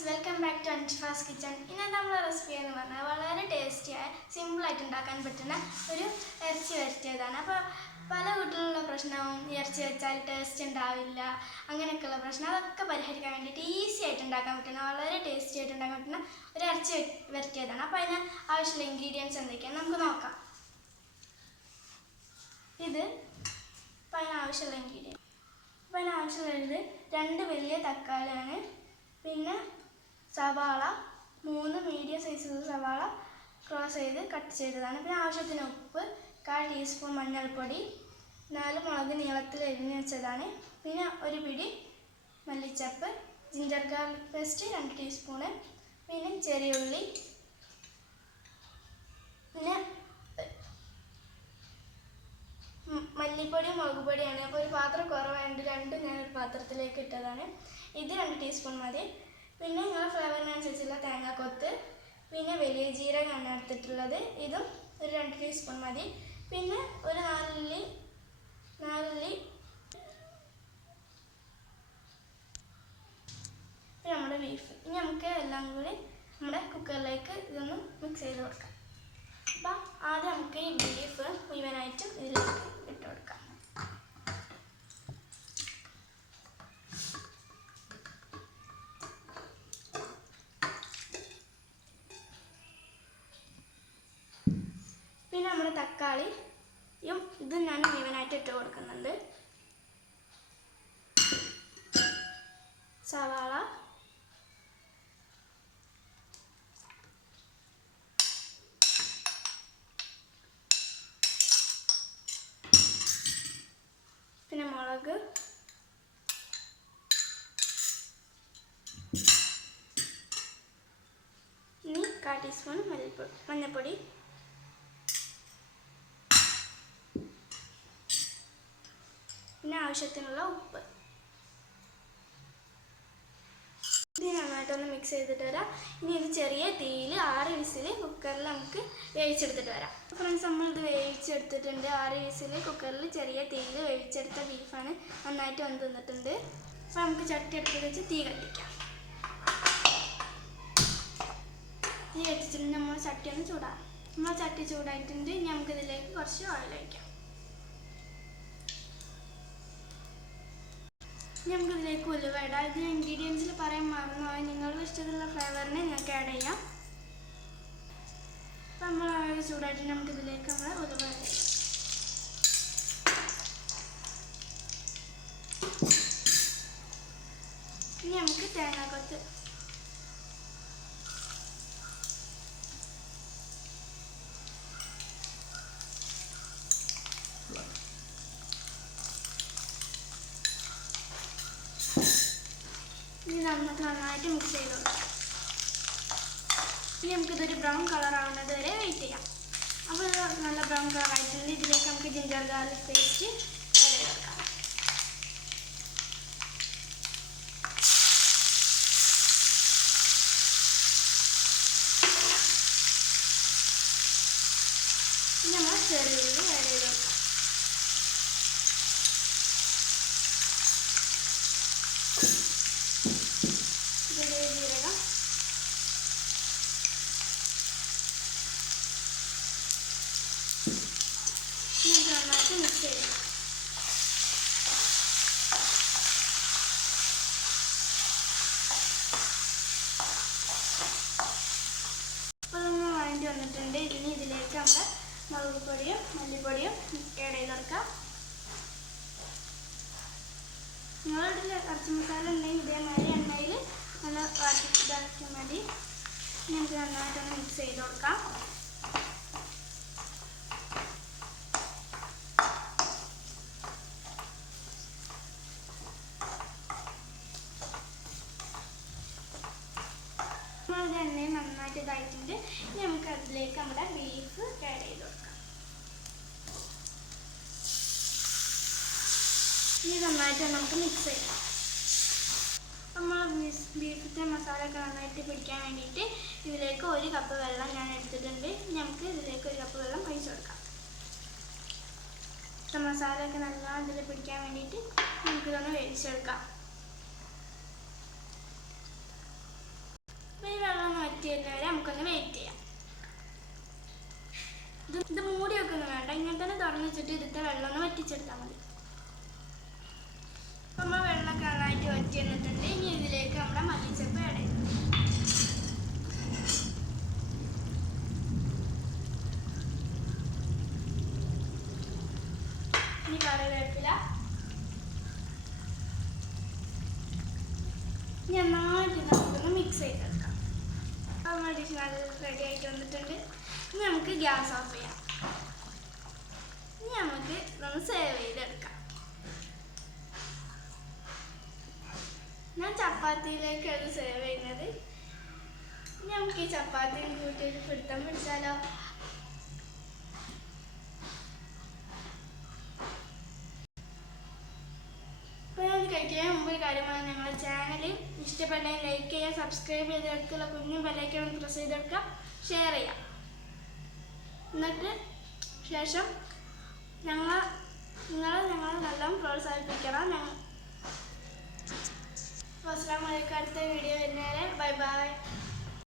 Friends, welcome back to Anshifas kitchen. ഇന്നത്തെ നമ്മളെ recipe എന്ന് പറഞ്ഞാൽ വളരെ ടേസ്റ്റിയായ സിമ്പിളായിട്ട് ഉണ്ടാക്കാൻ പറ്റുന്ന ഒരു ഇറച്ചി വരട്ടിയതാണ്. അപ്പോൾ പല വീട്ടിലുള്ള പ്രശ്നവും ഇറച്ചി വെച്ചാൽ ടേസ്റ്റ് ഉണ്ടാവില്ല, അങ്ങനെയൊക്കെയുള്ള പ്രശ്നം അതൊക്കെ പരിഹരിക്കാൻ വേണ്ടിയിട്ട് ഈസി ആയിട്ട് ഉണ്ടാക്കാൻ പറ്റുന്ന വളരെ ടേസ്റ്റി ആയിട്ട് ഉണ്ടാക്കാൻ പറ്റുന്ന ഒരു ഇറച്ചി വരട്ടിയതാണ്. അപ്പോൾ അതിന് ആവശ്യമുള്ള ഇൻഗ്രീഡിയൻസ് എന്തൊക്കെയാണ് നമുക്ക് നോക്കാം. അതിനാവശ്യമുള്ള ഇൻഗ്രീഡിയൻസ് അതിനാവശ്യമുള്ളത് 2 വലിയ തക്കാളിയാണ്, പിന്നെ സവാള 3 മീഡിയം സൈസിലുള്ള സവാള ക്രോസ് ചെയ്ത് കട്ട് ചെയ്തതാണ്, പിന്നെ ആവശ്യത്തിന് ഉപ്പ്, 1/4 ടീസ്പൂൺ മഞ്ഞൾപ്പൊടി, 4 മുളക് നീളത്തിൽ അരിഞ്ഞ് വെച്ചതാണ്, പിന്നെ ഒരു പിടി മല്ലിച്ചപ്പ്, ജിഞ്ചർ ഗാർലിക് പേസ്റ്റ് 2 ടീസ്പൂണ്, പിന്നെ ചെറിയ ഉള്ളി, പിന്നെ മല്ലിപ്പൊടി മുളക് പൊടിയാണ്. അപ്പോൾ ഒരു പാത്രം കുറവായതുകൊണ്ട് രണ്ടും ഞാൻ ഒരു പാത്രത്തിലേക്ക് ഇട്ടതാണ്. ഇത് 2 ടീസ്പൂൺ മതി. പിന്നെ നിങ്ങളുടെ ഫ്ലേവറിനനുസരിച്ചുള്ള തേങ്ങാക്കൊത്ത്, പിന്നെ വലിയ ജീരകമാണ് എടുത്തിട്ടുള്ളത്, ഇതും ഒരു 2 ടീസ്പൂൺ മതി. പിന്നെ ഒരു 4 ഉള്ളി, പിന്നെ നമ്മുടെ ബീഫ്. ഇനി നമുക്ക് എല്ലാം കൂടി നമ്മുടെ കുക്കറിലേക്ക് ഇതൊന്ന് മിക്സ് ചെയ്ത് കൊടുക്കാം. അപ്പം ആദ്യം നമുക്ക് ഈ ബീഫ് മുഴുവനായിട്ടും ഇതിലേക്ക് ഇട്ട് കൊടുക്കാം. പിന്നെ നമ്മുടെ തക്കാളിയും ഇത് ഞാൻ മുഴുവനായിട്ട് ഇട്ട് കൊടുക്കുന്നുണ്ട്. സവാള, പിന്നെ മുളക്, ഇനി 1/4 ടീസ്പൂൺ മഞ്ഞൾപ്പൊടി, പിന്നെ ആവശ്യത്തിനുള്ള ഉപ്പ്. ഇത് നന്നായിട്ടൊന്ന് മിക്സ് ചെയ്തിട്ട് വരാം. ഇനി ഇത് ചെറിയ തീയിൽ 6 വിസിൽ കുക്കറിൽ നമുക്ക് വേവിച്ചെടുത്തിട്ട് വരാം. ഫ്രണ്ട്സ്, നമ്മളിത് വേവിച്ചെടുത്തിട്ടുണ്ട്. 6 വിസിൽ കുക്കറിൽ ചെറിയ തീയിൽ വേവിച്ചെടുത്ത ബീഫാണ്, നന്നായിട്ട് വന്ന് തിന്നിട്ടുണ്ട്. അപ്പോൾ നമുക്ക് ചട്ടി എടുത്ത് വെച്ച് തീ കത്തിക്കാം. തീ കത്തിച്ചിട്ട് നമ്മൾ ചട്ടി ഒന്ന് ചൂടാക്കാം. നമ്മൾ ചട്ടി ചൂടായിട്ടുണ്ട്. ഇനി നമുക്കിതിലേക്ക് കുറച്ച് ഓയിൽ ഒഴിക്കാം. ഇനി നമുക്കിതിലേക്ക് ഉലുവ ഇടാം. ഇതിന് ഇൻഗ്രീഡിയൻസിൽ പറയാൻ മറന്നുപോയി, നിങ്ങളുടെ ഇഷ്ടത്തിലുള്ള ഫ്ലേവറിന് നിങ്ങൾക്ക് ആഡ് ചെയ്യാം. അപ്പം നമ്മൾ ഓയിൽ ചൂടായിട്ട് നമുക്കിതിലേക്ക് നമ്മൾ ഉലുവ ഇടാം. ഇനി നമുക്ക് തേങ്ങാക്കൊത്ത്, ഇനി നമുക്ക് നന്നായിട്ട് മിക്സ് ചെയ്ത് കൊടുക്കാം. ഇനി നമുക്കിതൊരു ബ്രൗൺ കളർ ആവുന്നത് വരെ വെയിറ്റ് ചെയ്യാം. അപ്പോൾ ഇത് നല്ല ബ്രൗൺ കളർ ആയിട്ടുണ്ട്. ഇതിലേക്ക് നമുക്ക് ജിഞ്ചർ ഗാർലിക് പേസ്റ്റ് ആഡ് ചെയ്ത് കൊടുക്കാം. ഇനി നമ്മൾ ചെറിയ ഉള്ളി ആഡ് ചെയ്ത് കൊടുക്കാം. ജീരകം, നന്നായിട്ട് മിക്സ് ചെയ്ത് അപ്പോൾ നമ്മൾ വഴണ്ടി വന്നിട്ടുണ്ട്. ഇതിലേക്ക് നമ്മുടെ മുളക് പൊടിയും മല്ലിപ്പൊടിയും ആഡ് ചെയ്ത് കൊടുക്കാം. നിങ്ങളുടെ വീട്ടിൽ ഇറച്ചി മസാല ഉണ്ടെങ്കിൽ ഇതേമാതിരി എണ്ണയിൽ നല്ല ഇതാക്കിയാൽ മതി. നമുക്ക് നന്നായിട്ടൊന്ന് മിക്സ് ചെയ്ത് കൊടുക്കാം. നമ്മളുടെ എണ്ണയും നന്നായിട്ട് ഇതായിട്ടുണ്ട്. ഇനി നമുക്ക് അതിലേക്ക് നമ്മുടെ ബീഫ് ആഡ് ചെയ്ത് കൊടുക്കാം. ഇനി നന്നായിട്ട് നമുക്ക് മിക്സ് ചെയ്യാം. നമ്മൾ ബീഫിൻ്റെ മസാലയൊക്കെ നന്നായിട്ട് പിടിക്കാൻ വേണ്ടിയിട്ട് ഇതിലേക്ക് 1 കപ്പ് വെള്ളം ഞാൻ എടുത്തിട്ടുണ്ട്. നമുക്ക് ഇതിലേക്ക് 1 കപ്പ് വെള്ളം ഒഴിച്ച് കൊടുക്കാം. മസാലയൊക്കെ നല്ലോണം ഇതിൽ പിടിക്കാൻ വേണ്ടിയിട്ട് നമുക്കിതൊന്ന് വേവിച്ചെടുക്കാം. വെച്ചിട്ട് ഇതിൻ്റെ വെള്ളം ഒന്ന് വറ്റിച്ചെടുത്താൽ മതി. അപ്പോൾ നമ്മൾ വെള്ളമൊക്കെ നന്നായിട്ട് വറ്റി വന്നിട്ടുണ്ട്. ഇനി ഇതിലേക്ക് നമ്മുടെ മല്ലിച്ചപ്പ് ആഡ് ചെയ്യും. ഇനി കറിവേപ്പില. നന്നായിട്ട് നമുക്കൊന്ന് മിക്സ് ചെയ്തെടുക്കാം. അപ്പോൾ നമ്മുടെ ഡിഷ് നല്ല റെഡി ആയിട്ട് വന്നിട്ടുണ്ട്. ഇനി നമുക്ക് ഗ്യാസ് ഓഫ് ചെയ്യാം. ഇനി നമുക്ക് ഇതൊന്ന് സേവ് ചെയ്തെടുക്കാം. ഞാൻ ചപ്പാത്തിയിലേക്കാണ് സേവ് ചെയ്യുന്നത്. ഇനി നമുക്ക് ഈ ചപ്പാത്തി കൂട്ടിയിട്ട് പിടുത്തം പിടിച്ചാലോ. അപ്പോൾ ഞാൻ കഴിക്കാൻ മുമ്പ് ഒരു കാര്യമാണ്, ഞങ്ങളുടെ ചാനൽ ഇഷ്ടപ്പെട്ടെങ്കിൽ ലൈക്ക് ചെയ്യുക, സബ്സ്ക്രൈബ് ചെയ്തെടുക്കുക, കുഞ്ഞും ബെല്ലൈക്കൺ പ്രസ് ചെയ്തെടുക്കുക, ഷെയർ ചെയ്യുക. എന്നിട്ട് ശേഷം ഞങ്ങളെ നല്ല പ്രോത്സാഹിപ്പിക്കണം. അസ്സലാമു അലൈക്കും. അടുത്ത വീഡിയോ വരുന്നവരെ ബൈ ബൈ.